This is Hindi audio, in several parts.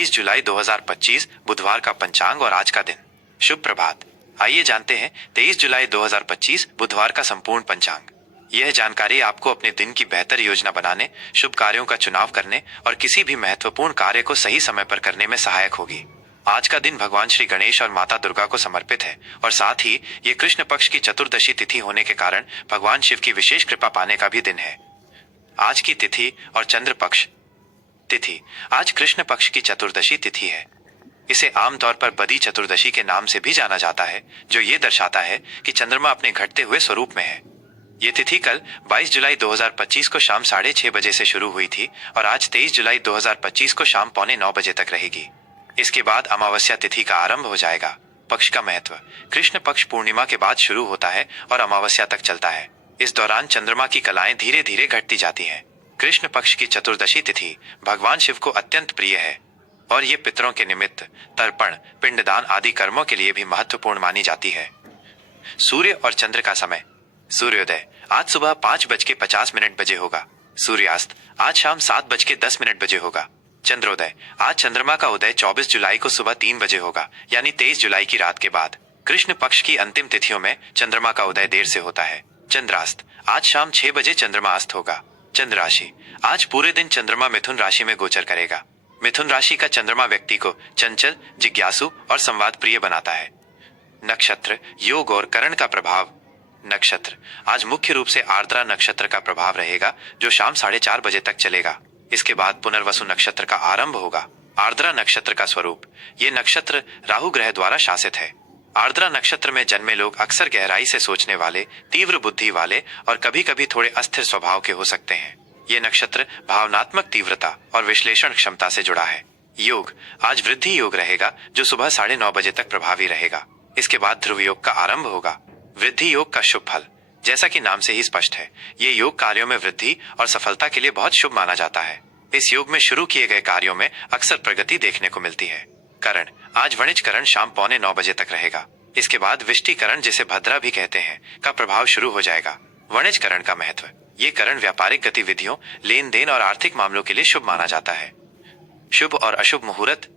23 जुलाई 2025 बुधवार का पंचांग और आज का दिन। शुभ प्रभात। आइए जानते हैं 23 जुलाई 2025 बुधवार का संपूर्ण पंचांग। यह जानकारी आपको अपने दिन की बेहतर योजना बनाने, शुभ कार्यों का चुनाव करने और किसी भी महत्वपूर्ण कार्य को सही समय पर करने में सहायक होगी। आज का दिन भगवान श्री गणेश और माता दुर्गा को समर्पित है और साथ ही ये कृष्ण पक्ष की चतुर्दशी तिथि होने के कारण भगवान शिव की विशेष कृपा पाने का भी दिन है। आज की तिथि और चंद्र पक्ष। तिथि आज कृष्ण पक्ष की चतुर्दशी तिथि है। इसे आमतौर पर बदी चतुर्दशी के नाम से भी जाना जाता है, जो ये दर्शाता है कि चंद्रमा अपने घटते हुए स्वरूप में है। ये तिथि कल 22 जुलाई 2025 को शाम 6:30 बजे से शुरू हुई थी और आज 23 जुलाई 2025 को शाम 8:45 बजे तक रहेगी। इसके बाद अमावस्या तिथि का आरंभ हो जाएगा। पक्ष का महत्व। कृष्ण पक्ष पूर्णिमा के बाद शुरू होता है और अमावस्या तक चलता है। इस दौरान चंद्रमा की कलाएं धीरे धीरे घटती जाती हैं। कृष्ण पक्ष की चतुर्दशी तिथि भगवान शिव को अत्यंत प्रिय है और ये पितरों के निमित्त, तर्पण, पिंडदान आदि कर्मों के लिए भी महत्वपूर्ण मानी जाती है। सूर्य और चंद्र का समय। सूर्योदय आज सुबह 5:50 बजे होगा। सूर्यास्त आज शाम 7:10 बजे होगा। चंद्रोदय आज चंद्रमा का उदय 24 जुलाई को सुबह 3 बजे होगा, यानी 23 जुलाई की रात के बाद। कृष्ण पक्ष की अंतिम तिथियों में चंद्रमा का उदय देर से होता है। चंद्रास्त आज शाम 6 बजे चंद्रमा अस्त होगा। चंद्र राशि आज पूरे दिन चंद्रमा मिथुन राशि में गोचर करेगा। मिथुन राशि का चंद्रमा व्यक्ति को चंचल, जिज्ञासु और संवाद प्रिय बनाता है। नक्षत्र, योग और करण का प्रभाव। नक्षत्र आज मुख्य रूप से आर्द्रा नक्षत्र का प्रभाव रहेगा, जो शाम 4:30 बजे तक चलेगा। इसके बाद पुनर्वसु नक्षत्र का आरंभ होगा। आर्द्रा नक्षत्र का स्वरूप। ये नक्षत्र राहु ग्रह द्वारा शासित है। आर्द्रा नक्षत्र में जन्मे लोग अक्सर गहराई से सोचने वाले, तीव्र बुद्धि वाले और कभी कभी थोड़े अस्थिर स्वभाव के हो सकते हैं। ये नक्षत्र भावनात्मक तीव्रता और विश्लेषण क्षमता से जुड़ा है। योग आज वृद्धि योग रहेगा, जो सुबह 9:30 बजे तक प्रभावी रहेगा। इसके बाद ध्रुव योग का आरंभ होगा। वृद्धि योग का शुभ फल। जैसा कि नाम से ही स्पष्ट है, ये योग कार्यों में वृद्धि और सफलता के लिए बहुत शुभ माना जाता है। इस योग में शुरू किए गए कार्यों में अक्सर प्रगति देखने को मिलती है। करण आज वणिजकरण शाम 8:45 बजे तक रहेगा। इसके बाद विष्टिकरण, जिसे भद्रा भी कहते हैं, का प्रभाव शुरू हो जाएगा। वणिजकरण का महत्व। ये करण व्यापारिक गतिविधियों, लेन देन और आर्थिक मामलों के लिए शुभ माना जाता है। शुभ और अशुभ मुहूर्त।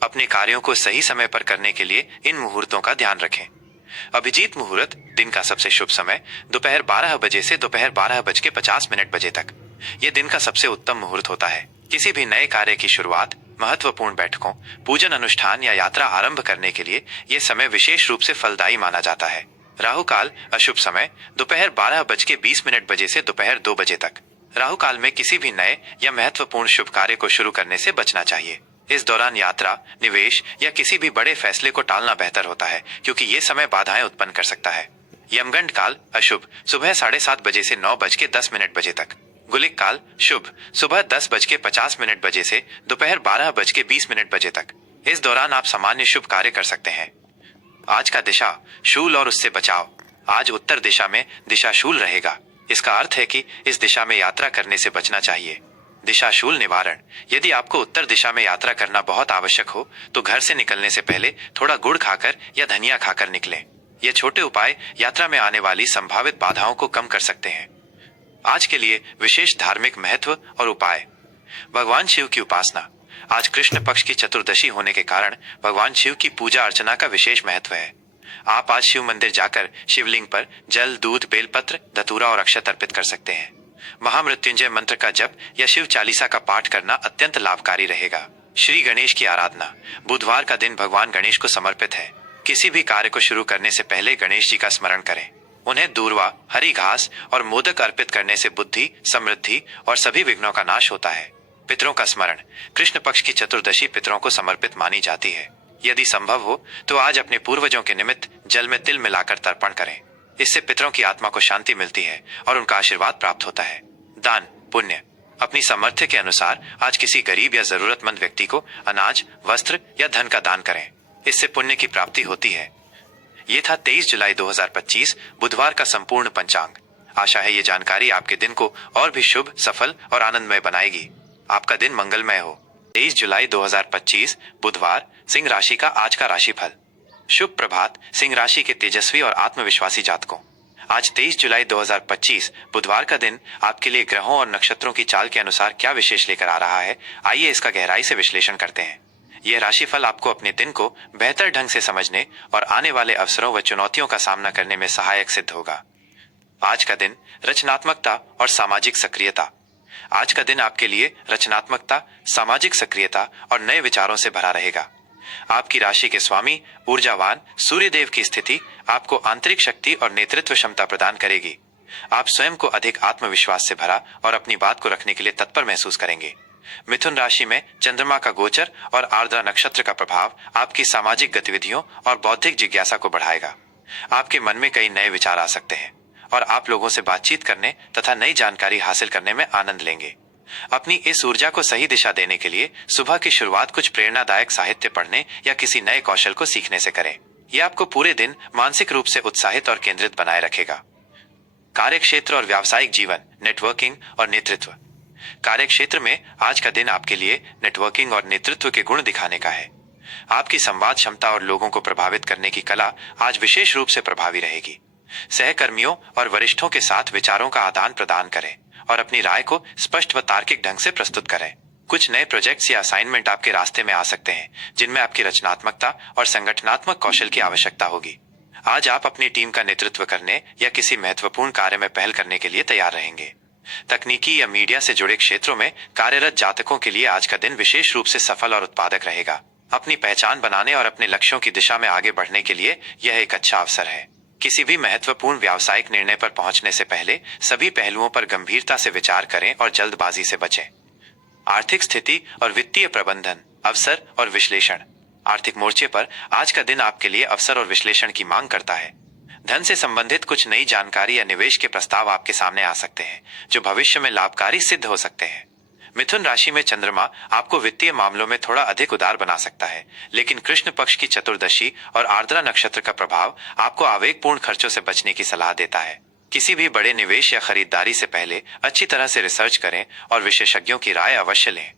अपने कार्यों को सही समय पर करने के लिए इन मुहूर्तों का ध्यान रखें। अभिजीत मुहूर्त दिन का सबसे शुभ समय दोपहर 12 बजे से दोपहर 12:50 बजे तक। यह दिन का सबसे उत्तम मुहूर्त होता है। किसी भी नए कार्य की शुरुआत, महत्वपूर्ण बैठकों, पूजन अनुष्ठान या यात्रा आरंभ करने के लिए यह समय विशेष रूप से फलदायी माना जाता है। राहु काल अशुभ समय दोपहर 12:20 बजे से दोपहर 2 बजे तक। राहु काल में किसी भी नए या महत्वपूर्ण शुभ कार्य को शुरू करने से बचना चाहिए। इस दौरान यात्रा, निवेश या किसी भी बड़े फैसले को टालना बेहतर होता है, क्योंकि ये समय बाधाएं उत्पन्न कर सकता है। यमगंड काल अशुभ सुबह 7:30 बजे से 9:10 बजे तक। गुलिक काल शुभ सुबह 10:50 बजे से दोपहर 12:20 बजे तक। इस दौरान आप सामान्य शुभ कार्य कर सकते हैं। आज का दिशा शूल और उससे बचाव। आज उत्तर दिशा में दिशा शूल रहेगा। इसका अर्थ है कि इस दिशा में यात्रा करने से बचना चाहिए। दिशा शूल निवारण। यदि आपको उत्तर दिशा में यात्रा करना बहुत आवश्यक हो, तो घर से निकलने से पहले थोड़ा गुड़ खाकर या धनिया खाकर निकलें। ये छोटे उपाय यात्रा में आने वाली संभावित बाधाओं को कम कर सकते हैं। आज के लिए विशेष धार्मिक महत्व और उपाय। भगवान शिव की उपासना। आज कृष्ण पक्ष की चतुर्दशी होने के कारण भगवान शिव की पूजा अर्चना का विशेष महत्व है। आप आज शिव मंदिर जाकर शिवलिंग पर जल, दूध, बेलपत्र, धतूरा और अक्षत अर्पित कर सकते हैं। महामृत्युंजय मंत्र का जप या शिव चालीसा का पाठ करना अत्यंत लाभकारी रहेगा। श्री गणेश की आराधना। बुधवार का दिन भगवान गणेश को समर्पित है। किसी भी कार्य को शुरू करने से पहले गणेश जी का स्मरण करें। उन्हें दूर्वा, हरी घास और मोदक अर्पित करने से बुद्धि, समृद्धि और सभी विघ्नों का नाश होता है। पितरों का स्मरण। कृष्ण पक्ष की चतुर्दशी पितरों को समर्पित मानी जाती है। यदि संभव हो तो आज अपने पूर्वजों के निमित्त जल में तिल मिलाकर तर्पण करें। इससे पितरों की आत्मा को शांति मिलती है और उनका आशीर्वाद प्राप्त होता है। दान पुण्य। अपनी सामर्थ्य के अनुसार आज किसी गरीब या जरूरतमंद व्यक्ति को अनाज, वस्त्र या धन का दान करें। इससे पुण्य की प्राप्ति होती है। ये था 23 जुलाई 2025 बुधवार का संपूर्ण पंचांग। आशा है ये जानकारी आपके दिन को और भी शुभ, सफल और आनंदमय बनाएगी। आपका दिन मंगलमय हो। 23 जुलाई 2025 बुधवार, सिंह राशि का आज का राशिफल। शुभ प्रभात सिंह राशि के तेजस्वी और आत्मविश्वासी जातकों। आज 23 जुलाई 2025 बुधवार का दिन आपके लिए ग्रहों और नक्षत्रों की चाल के अनुसार क्या विशेष लेकर आ रहा है, आइए इसका गहराई से विश्लेषण करते हैं। यह राशिफल आपको अपने दिन को बेहतर ढंग से समझने और आने वाले अवसरों व चुनौतियों का सामना करने में सहायक सिद्ध होगा। आज का दिन रचनात्मकता और सामाजिक सक्रियता। आज का दिन आपके लिए रचनात्मकता, सामाजिक सक्रियता और नए विचारों से भरा रहेगा। आपकी राशि के स्वामी ऊर्जावान सूर्य देव की स्थिति आपको आंतरिक शक्ति और नेतृत्व क्षमता प्रदान करेगी। आप स्वयं को अधिक आत्मविश्वास से भरा और अपनी बात को रखने के लिए तत्पर महसूस करेंगे। मिथुन राशि में चंद्रमा का गोचर और आर्द्रा नक्षत्र का प्रभाव आपकी सामाजिक गतिविधियों और बौद्धिक जिज्ञासा को बढ़ाएगा। आपके मन में कई नए विचार आ सकते हैं और आप लोगों से बातचीत करने तथा नई जानकारी हासिल करने में आनंद लेंगे। अपनी इस ऊर्जा को सही दिशा देने के लिए सुबह की शुरुआत कुछ प्रेरणादायक साहित्य पढ़ने या किसी नए कौशल को सीखने से करें। यह आपको पूरे दिन मानसिक रूप से उत्साहित और केंद्रित बनाए रखेगा। कार्यक्षेत्र और व्यावसायिक जीवन, नेटवर्किंग और नेतृत्व। कार्यक्षेत्र में आज का दिन आपके लिए नेटवर्किंग और नेतृत्व के गुण दिखाने का है। आपकी संवाद क्षमता और लोगों को प्रभावित करने की कला आज विशेष रूप से प्रभावी रहेगी। सहकर्मियों और वरिष्ठों के साथ विचारों का आदान प्रदान करें और अपनी राय को स्पष्ट व तार्किक ढंग से प्रस्तुत करें। कुछ नए प्रोजेक्ट्स या असाइनमेंट आपके रास्ते में आ सकते हैं जिनमें आपकी रचनात्मकता और संगठनात्मक कौशल की आवश्यकता होगी। आज आप अपनी टीम का नेतृत्व करने या किसी महत्वपूर्ण कार्य में पहल करने के लिए तैयार रहेंगे। तकनीकी या मीडिया से जुड़े क्षेत्रों में कार्यरत जातकों के लिए आज का दिन विशेष रूप से सफल और उत्पादक रहेगा। अपनी पहचान बनाने और अपने लक्ष्यों की दिशा में आगे बढ़ने के लिए यह एक अच्छा अवसर है। किसी भी महत्वपूर्ण व्यावसायिक निर्णय पर पहुंचने से पहले सभी पहलुओं पर गंभीरता से विचार करें और जल्दबाजी से बचें। आर्थिक स्थिति और वित्तीय प्रबंधन, अवसर और विश्लेषण। आर्थिक मोर्चे पर आज का दिन आपके लिए अवसर और विश्लेषण की मांग करता है। धन से संबंधित कुछ नई जानकारी या निवेश के प्रस्ताव आपके सामने आ सकते हैं जो भविष्य में लाभकारी सिद्ध हो सकते हैं। मिथुन राशि में चंद्रमा आपको वित्तीय मामलों में थोड़ा अधिक उदार बना सकता है, लेकिन कृष्ण पक्ष की चतुर्दशी और आर्द्रा नक्षत्र का प्रभाव आपको आवेगपूर्ण खर्चों से बचने की सलाह देता है। किसी भी बड़े निवेश या खरीदारी से पहले अच्छी तरह से रिसर्च करें और विशेषज्ञों की राय अवश्य लें।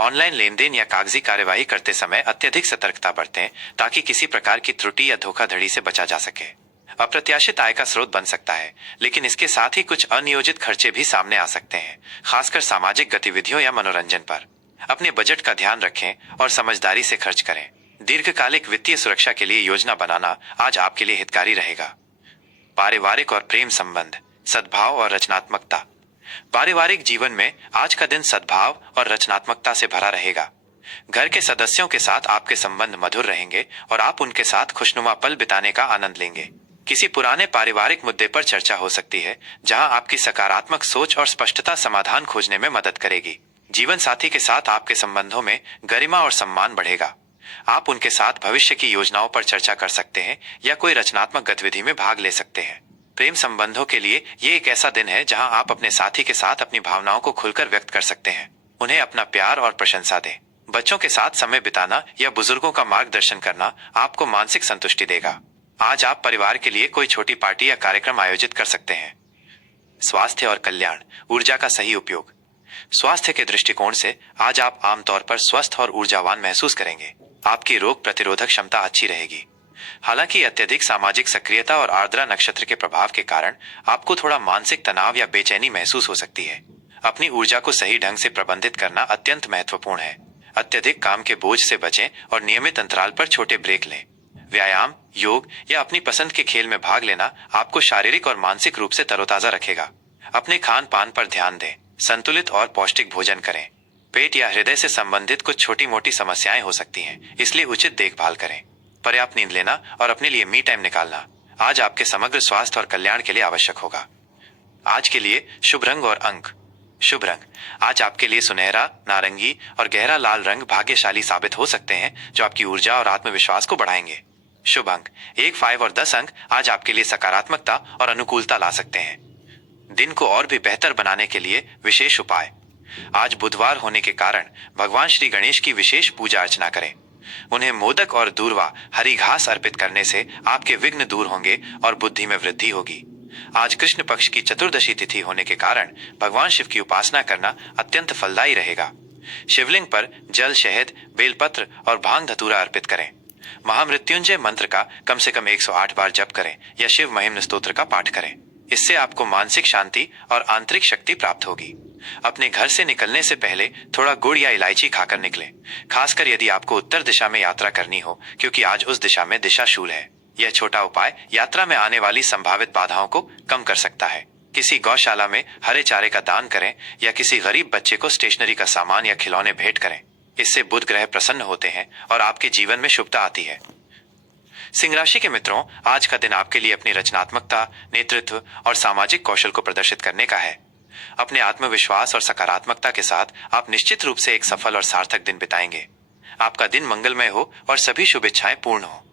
ऑनलाइन लेनदेन या कागजी कार्यवाही करते समय अत्यधिक सतर्कता बरतें ताकि किसी प्रकार की त्रुटि या धोखाधड़ी से बचा जा सके। अप्रत्याशित आय का स्रोत बन सकता है, लेकिन इसके साथ ही कुछ अनियोजित खर्चे भी सामने आ सकते हैं, खासकर सामाजिक गतिविधियों या मनोरंजन पर। अपने बजट का ध्यान रखें और समझदारी से खर्च करें। दीर्घकालिक वित्तीय सुरक्षा के लिए योजना बनाना आज आपके लिए हितकारी रहेगा। पारिवारिक और प्रेम संबंध, सद्भाव और रचनात्मकता। पारिवारिक जीवन में आज का दिन सद्भाव और रचनात्मकता से भरा रहेगा। घर के सदस्यों के साथ आपके संबंध मधुर रहेंगे और आप उनके साथ खुशनुमा पल बिताने का आनंद लेंगे। किसी पुराने पारिवारिक मुद्दे पर चर्चा हो सकती है, जहां आपकी सकारात्मक सोच और स्पष्टता समाधान खोजने में मदद करेगी। जीवन साथी के साथ आपके संबंधों में गरिमा और सम्मान बढ़ेगा। आप उनके साथ भविष्य की योजनाओं पर चर्चा कर सकते हैं या कोई रचनात्मक गतिविधि में भाग ले सकते हैं। प्रेम संबंधों के लिए ये एक ऐसा दिन है जहां आप अपने साथी के साथ अपनी भावनाओं को खुलकर व्यक्त कर सकते हैं। उन्हें अपना प्यार और प्रशंसा दें। बच्चों के साथ समय बिताना या बुजुर्गों का मार्गदर्शन करना आपको मानसिक संतुष्टि देगा। आज आप परिवार के लिए कोई छोटी पार्टी या कार्यक्रम आयोजित कर सकते हैं। स्वास्थ्य और कल्याण, ऊर्जा का सही उपयोग। स्वास्थ्य के दृष्टिकोण से आज आप आमतौर पर स्वस्थ और ऊर्जावान महसूस करेंगे। आपकी रोग प्रतिरोधक क्षमता अच्छी रहेगी। हालांकि अत्यधिक सामाजिक सक्रियता और आर्द्रा नक्षत्र के प्रभाव के कारण आपको थोड़ा मानसिक तनाव या बेचैनी महसूस हो सकती है। अपनी ऊर्जा को सही ढंग से प्रबंधित करना अत्यंत महत्वपूर्ण है। अत्यधिक काम के बोझ से बचें और नियमित अंतराल पर छोटे ब्रेक लें। व्यायाम, योग या अपनी पसंद के खेल में भाग लेना आपको शारीरिक और मानसिक रूप से तरोताजा रखेगा। अपने खान पान पर ध्यान दें। संतुलित और पौष्टिक भोजन करें। पेट या हृदय से संबंधित कुछ छोटी मोटी समस्याएं हो सकती हैं, इसलिए उचित देखभाल करें। पर्याप्त नींद लेना और अपने लिए मी टाइम निकालना आज आपके समग्र स्वास्थ्य और कल्याण के लिए आवश्यक होगा। आज के लिए शुभ रंग और अंक। शुभ रंग आज आपके लिए सुनहरा, नारंगी और गहरा लाल रंग भाग्यशाली साबित हो सकते हैं, जो आपकी ऊर्जा और आत्मविश्वास को बढ़ाएंगे। शुभ अंक 1, 5 और 10 अंक आज आपके लिए सकारात्मकता और अनुकूलता ला सकते हैं। दिन को और भी बेहतर बनाने के लिए विशेष उपाय। आज बुधवार होने के कारण भगवान श्री गणेश की विशेष पूजा अर्चना करें। उन्हें मोदक और दूर्वा, हरी घास अर्पित करने से आपके विघ्न दूर होंगे और बुद्धि में वृद्धि होगी। आज कृष्ण पक्ष की चतुर्दशी तिथि होने के कारण भगवान शिव की उपासना करना अत्यंत फलदायी रहेगा। शिवलिंग पर जल, शहद, बेलपत्र और भांग धतूरा अर्पित करें। महामृत्युंजय मंत्र का कम से कम 108 बार जप करें या शिव महिम्न स्तोत्र का पाठ करें। इससे आपको मानसिक शांति और आंतरिक शक्ति प्राप्त होगी। अपने घर से निकलने से पहले थोड़ा गुड़ या इलायची खाकर निकलें, खासकर यदि आपको उत्तर दिशा में यात्रा करनी हो, क्योंकि आज उस दिशा में दिशाशूल है। यह छोटा उपाय यात्रा में आने वाली संभावित बाधाओं को कम कर सकता है। किसी गौशाला में हरे चारे का दान करें या किसी गरीब बच्चे को स्टेशनरी का सामान या खिलौने भेंट करें। इससे बुध ग्रह प्रसन्न होते हैं और आपके जीवन में शुभता आती है। सिंह राशि के मित्रों, आज का दिन आपके लिए अपनी रचनात्मकता, नेतृत्व और सामाजिक कौशल को प्रदर्शित करने का है। अपने आत्मविश्वास और सकारात्मकता के साथ आप निश्चित रूप से एक सफल और सार्थक दिन बिताएंगे। आपका दिन मंगलमय हो और सभी शुभेच्छाएं पूर्ण हो।